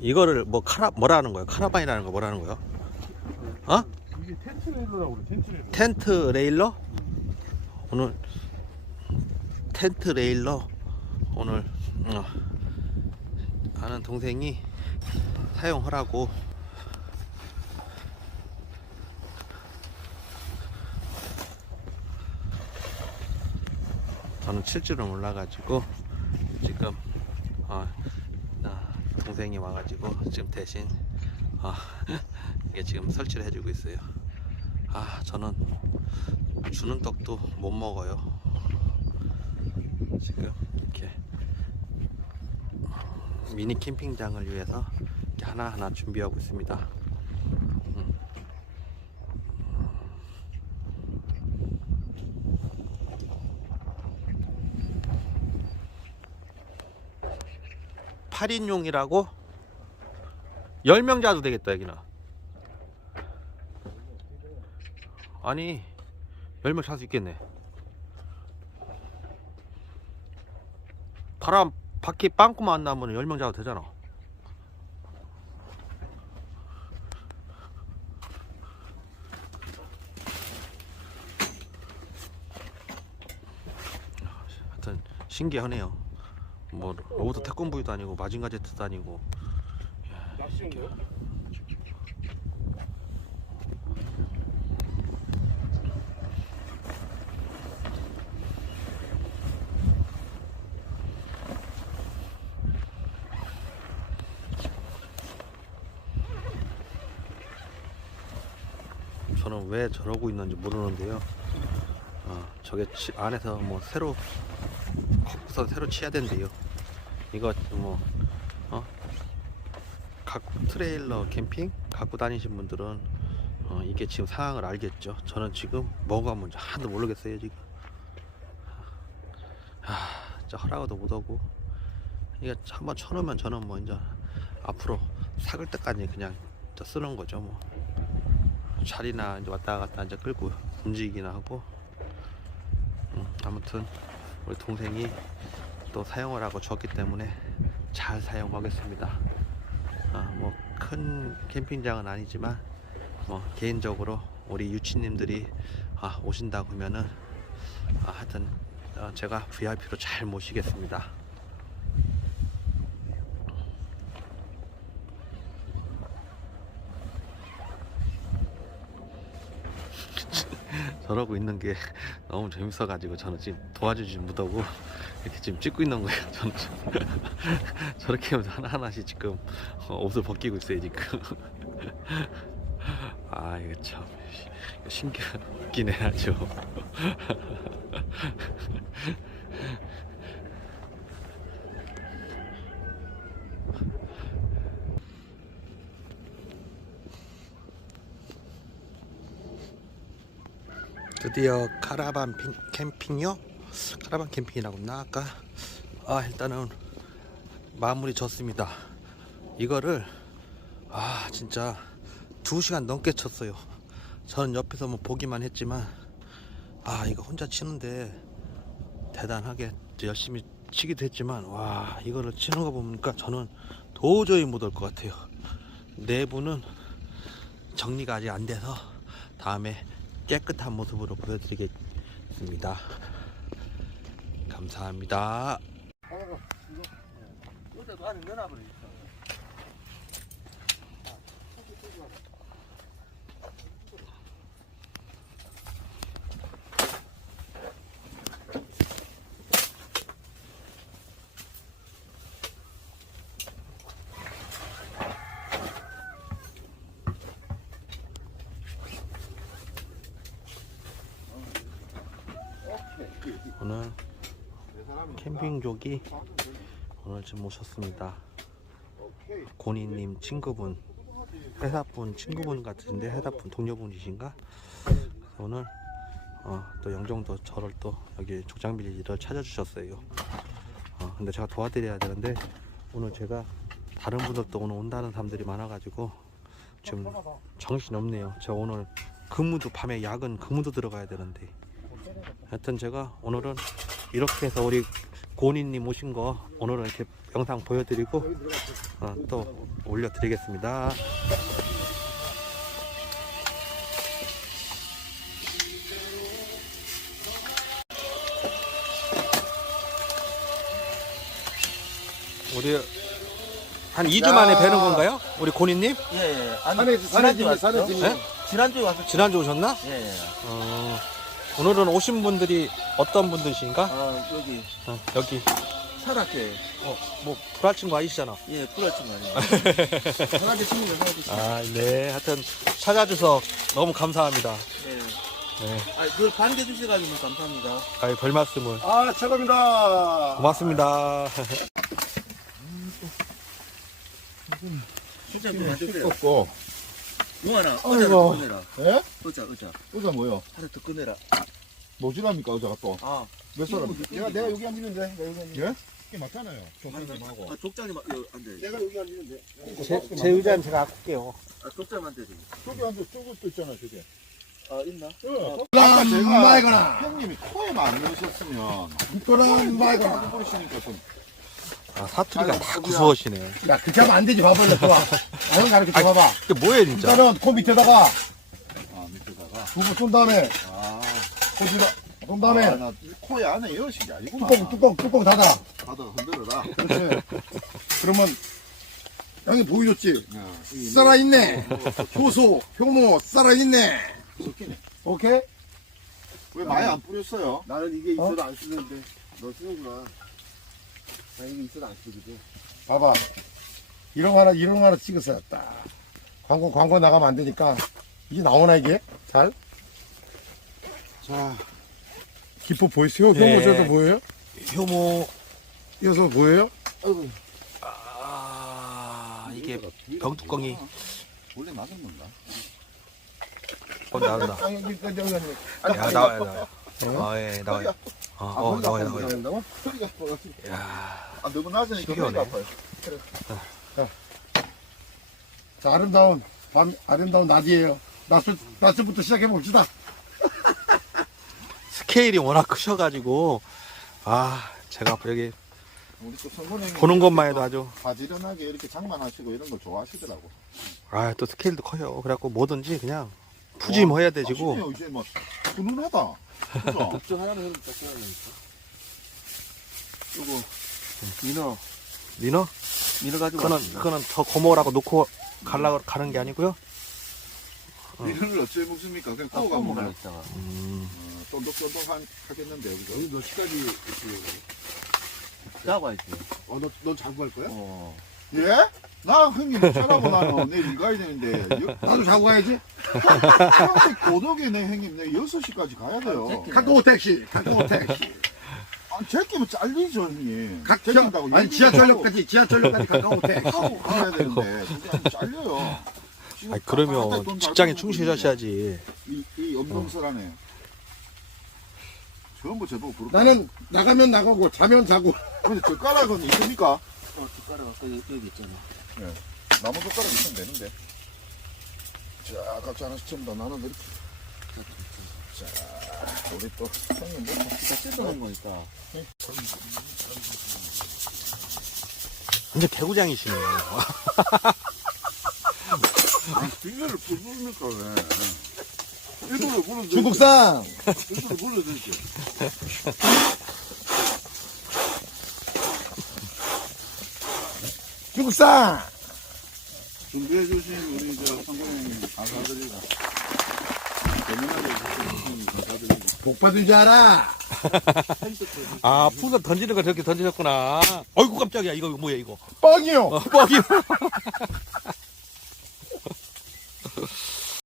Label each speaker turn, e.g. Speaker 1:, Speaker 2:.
Speaker 1: 이거를 뭐 카라 뭐라는 거예요? 카라반이라는 거 뭐라는 거예요? 어?
Speaker 2: 이게 텐트 레일러라고 그래 텐트 레일러
Speaker 1: 텐트 레일러? 오늘 텐트 레일러 오늘 어, 아는 동생이 사용하라고 저는 칠 줄은 몰라가지고 지금 어, 아, 동생이 와가지고 지금 대신 어, 이게 지금 설치를 해주고 있어요. 아 저는 주는 떡도 못 먹어요. 지금 이렇게 미니 캠핑장을 위해서 하나하나 준비하고 있습니다. 8인용이라고? 10명 자도 되겠다 여기는 아니 10명 잘 수 있겠네. 바람 바퀴 빵꾸만 안 나면 10명 자도 되잖아 하여튼 신기하네요 뭐 로봇 태권부도 아니고 마징가 제트도 아니고
Speaker 2: 낚시용이요?
Speaker 1: 저는 왜 저러고 있는지 모르는데요. 어, 저게 치- 안에서 뭐 새로 걷고서 새로 치야 된대요. 이거 뭐 어? 갖고 트레일러 캠핑 갖고 다니신 분들은 어, 이게 지금 상황을 알겠죠. 저는 지금 뭐가 뭔지 하나도 모르겠어요 지금. 아, 진짜 허락도 못하고 이게 한번 쳐놓으면 저는 뭐 이제 앞으로 삭을 때까지 그냥 저 쓰는 거죠 뭐. 자리나 이제 왔다 갔다 이제 끌고 움직이기나 하고 음, 아무튼 우리 동생이 또 사용을 하고 줬기 때문에 잘 사용하겠습니다. 아, 뭐 큰 캠핑장은 아니지만 뭐 개인적으로 우리 유치님들이 아, 오신다고 하면은 아, 하여튼 어, 제가 VIP로 잘 모시겠습니다. 저러고 있는 게 너무 재밌어가지고 저는 지금 도와주지 못하고 이렇게 지금 찍고 있는 거예요. 저는 저렇게 하면서 하나하나씩 지금 어, 옷을 벗기고 있어요 지금. 아 이거 참 신기하긴 해야죠. 드디어 카라반 핑- 캠핑이요? 카라반 캠핑이라고 했나 아까? 아 일단은 마무리 졌습니다. 이거를 아 진짜 두 시간 넘게 쳤어요. 저는 옆에서 뭐 보기만 했지만 아 이거 혼자 치는데 대단하게 열심히 치기도 했지만 와 이거를 치는 거 보니까 저는 도저히 못 올 것 같아요. 내부는 정리가 아직 안 돼서 다음에 깨끗한 모습으로 보여드리겠습니다. 감사합니다.
Speaker 2: 안에 넣어놔버려 있어
Speaker 1: 오늘 캠핑족이 오늘 지금 오셨습니다. 고니님 친구분, 회사분 친구분 같은데 회사분 동료분이신가? 오늘 어, 또 영종도 저를 또 여기 족장빌리지를 찾아주셨어요. 어, 근데 제가 도와드려야 되는데 오늘 제가 다른 분들도 오늘 온다는 사람들이 많아가지고 지금 정신 없네요. 저 오늘 근무도 밤에 야근 근무도 들어가야 되는데. 하여튼 제가 오늘은 이렇게 해서 우리 고니님 오신 거 오늘은 이렇게 영상 보여드리고 어, 또 올려드리겠습니다. 우리 한 2주 만에 뵈는 건가요? 우리 고니님?
Speaker 3: 예, 예. 아니,
Speaker 2: 산에
Speaker 3: 지난주에 왔어.
Speaker 2: 산에 지금
Speaker 1: 네?
Speaker 3: 지난주에 왔었죠.
Speaker 1: 지난주 오셨나?
Speaker 3: 예, 예.
Speaker 1: 어, 오늘은 오신 분들이 어떤 분들이신가?
Speaker 3: 아, 여기,
Speaker 1: 어, 여기
Speaker 3: 설악회.
Speaker 1: 어, 뭐 불알 친구 아니시잖아.
Speaker 3: 예, 불알친 거 아니에요. 설악회 친구들 설악회 친구.
Speaker 1: 아, 네. 하여튼 찾아줘서 너무 감사합니다.
Speaker 3: 예.
Speaker 1: 네.
Speaker 3: 아, 그걸 반겨주셔가지고 감사합니다.
Speaker 1: 아이, 별 말씀을.
Speaker 2: 아 최고입니다.
Speaker 1: 고맙습니다.
Speaker 3: 진짜 그만 그래.
Speaker 2: 없고.
Speaker 3: 용하나, 의자
Speaker 2: 아이고.
Speaker 3: 더 꺼내라.
Speaker 2: 예?
Speaker 3: 의자, 의자.
Speaker 2: 의자 뭐요?
Speaker 3: 하나 더 꺼내라.
Speaker 2: 뭐지랍니까 의자가 또?
Speaker 3: 아,
Speaker 2: 몇 사람?
Speaker 3: 내가- 내가
Speaker 2: 여기 앉으면 돼. 내가 여기 앉으면 예? 이게 맞잖아요. 조상님하고.
Speaker 3: 아 족장님, 여기 앉아요.
Speaker 2: 내가 여기 앉으면 돼.
Speaker 1: 제, 제 의자는 제가 아낄게요.
Speaker 3: 아, 족장한테 지
Speaker 2: 저기 앉아. 저것도 있잖아 저기.
Speaker 3: 아, 있나?
Speaker 2: 아까 제가. 형님이 코에만 안 넣으셨으면
Speaker 4: 이거랑 말거나.
Speaker 2: 안 보시니까 좀
Speaker 1: 아, 사투리가 다 구수하시네.
Speaker 4: 야, 그렇게 하면 안 되지. 봐봐, 좋아. 아형 가르쳐 줘봐봐.
Speaker 1: 이게 뭐예요, 진짜?
Speaker 4: 일단은 코 밑에다가
Speaker 2: 아, 밑에다가
Speaker 4: 두부 쏜 다음에
Speaker 2: 아,
Speaker 4: 코 뒤로 쏜 다음에
Speaker 2: 아, 나 코에 안에 여신이 아니구나.
Speaker 4: 뚜껑, 뚜껑, 뚜껑 닫아.
Speaker 2: 바다가 흔들어라.
Speaker 4: 그렇지. 그러면 형이 보여줬지.
Speaker 2: 야, 이
Speaker 4: 살아 있네. 효소, 효모, 살아 있네.
Speaker 2: 섞이네.
Speaker 4: 오케이?
Speaker 2: 왜 많이 안 뿌렸어요?
Speaker 5: 나는 이게
Speaker 4: 어?
Speaker 5: 있어도 안 쓰는데 너 쓰는구나. 나 이게 있어도 안 쓰거든.
Speaker 4: 봐봐. 이런 거 하나, 이런 거 하나 찍었어요. 딱. 광고, 광고 나가면 안 되니까. 이게 나오나, 이게? 잘?
Speaker 2: 자,
Speaker 4: 기포 보이세요? 효모
Speaker 1: 예.
Speaker 4: 저도 보여요?
Speaker 1: 효모.
Speaker 4: 여기서 보여요?
Speaker 1: 아, 이게 병뚜껑이.
Speaker 2: 원래 나는 건가?
Speaker 1: 어, 나온다.
Speaker 4: 아.
Speaker 1: 야, 나와요, 나와요. 아, 예, 나와요. 어, 어, 나와요, 나와요.
Speaker 4: 나온다고?
Speaker 2: 허리가 아파가지고.
Speaker 1: 야
Speaker 2: 아, 너무 낮으니까
Speaker 1: 신기하네.
Speaker 2: 허리가 아파요.
Speaker 4: 자, 아름다운 밤, 아름다운 낮이에요. 낮술, 낮술부터 시작해 봅시다.
Speaker 1: 스케일이 워낙 크셔가지고, 아, 제가 여기
Speaker 2: 우리 또 성모님
Speaker 1: 보는 것만 해도 아주,
Speaker 2: 바지런하게 이렇게 장만하시고 이런 걸 좋아하시더라고.
Speaker 1: 아, 또 스케일도 커요. 그래갖고 뭐든지 그냥 푸짐해야 되지고,
Speaker 2: 아, 이제 막 훈훈하다. 그죠?
Speaker 5: 저 하나만 해도 딱 하니까.
Speaker 2: 이거
Speaker 3: 민어,
Speaker 1: 민어?
Speaker 3: 민어 가지고
Speaker 1: 그거는,
Speaker 3: 왔습니다.
Speaker 1: 그거는 더 고모라고 놓고 갈라, 가는 게 아니고요. 어.
Speaker 2: 미련을 어째 먹습니까? 그냥
Speaker 3: 아,
Speaker 2: 구워 가면
Speaker 3: 있다가.
Speaker 1: 음,
Speaker 2: 쫀득쫀득 하겠는데 여기서.
Speaker 5: 여기 몇 시까지 있어요?
Speaker 3: 짜고 와야지.
Speaker 5: 어, 너, 너 자고 갈 거야?
Speaker 3: 어.
Speaker 2: 예? 나 형님 차라고 나는 내일 일 가야 되는데 여-
Speaker 4: 나도 자고 가야지.
Speaker 2: 형님 고독에 내 형님 내 6시까지 가야 돼요.
Speaker 4: 카카오 택시, 카카오 택시.
Speaker 2: 아, 제끼면 잘리죠 형님.
Speaker 4: 각,
Speaker 2: 제낀다고
Speaker 4: 아니, 지하철역까지, 지하철역까지 카카오 택시.
Speaker 2: 하고 가야 되는데 아니고 잘려요. 지금
Speaker 1: 아니, 그러면 직장에
Speaker 2: 벌고
Speaker 1: 충실하셔야지.
Speaker 2: 이, 이 엄동설하네. 전부 제보고 부르고.
Speaker 4: 나는 나가면 나가고, 자면 자고.
Speaker 2: 근데 젓가락은 있습니까?
Speaker 3: 어, 숟가락 아까 여기, 여기 있잖아.
Speaker 2: 나무 젓가락 있으면 되는데. 자, 각자 하나씩 칩니다. 나는 이렇게. 자, 우리 또 형님
Speaker 3: 뭐다 뜯어놓은 거니까.
Speaker 1: 완전 개구장이시네.
Speaker 2: 빙결을 부르니까 왜? 일부러 불러드릴게요.
Speaker 4: 중국산.
Speaker 2: 일부러 불러 드릴게요.
Speaker 4: 중국산.
Speaker 2: 준비해 주신 우리 저 상고님 감사드리고. 대면하게 해주신 감사드리고.
Speaker 4: 복 받은 줄 알아.
Speaker 1: 아, 푸서 던지는 거 저렇게 던지셨구나. 어이구, 깜짝이야. 이거 뭐야, 이거.
Speaker 4: 뻥이요.
Speaker 1: 어, 뻑이.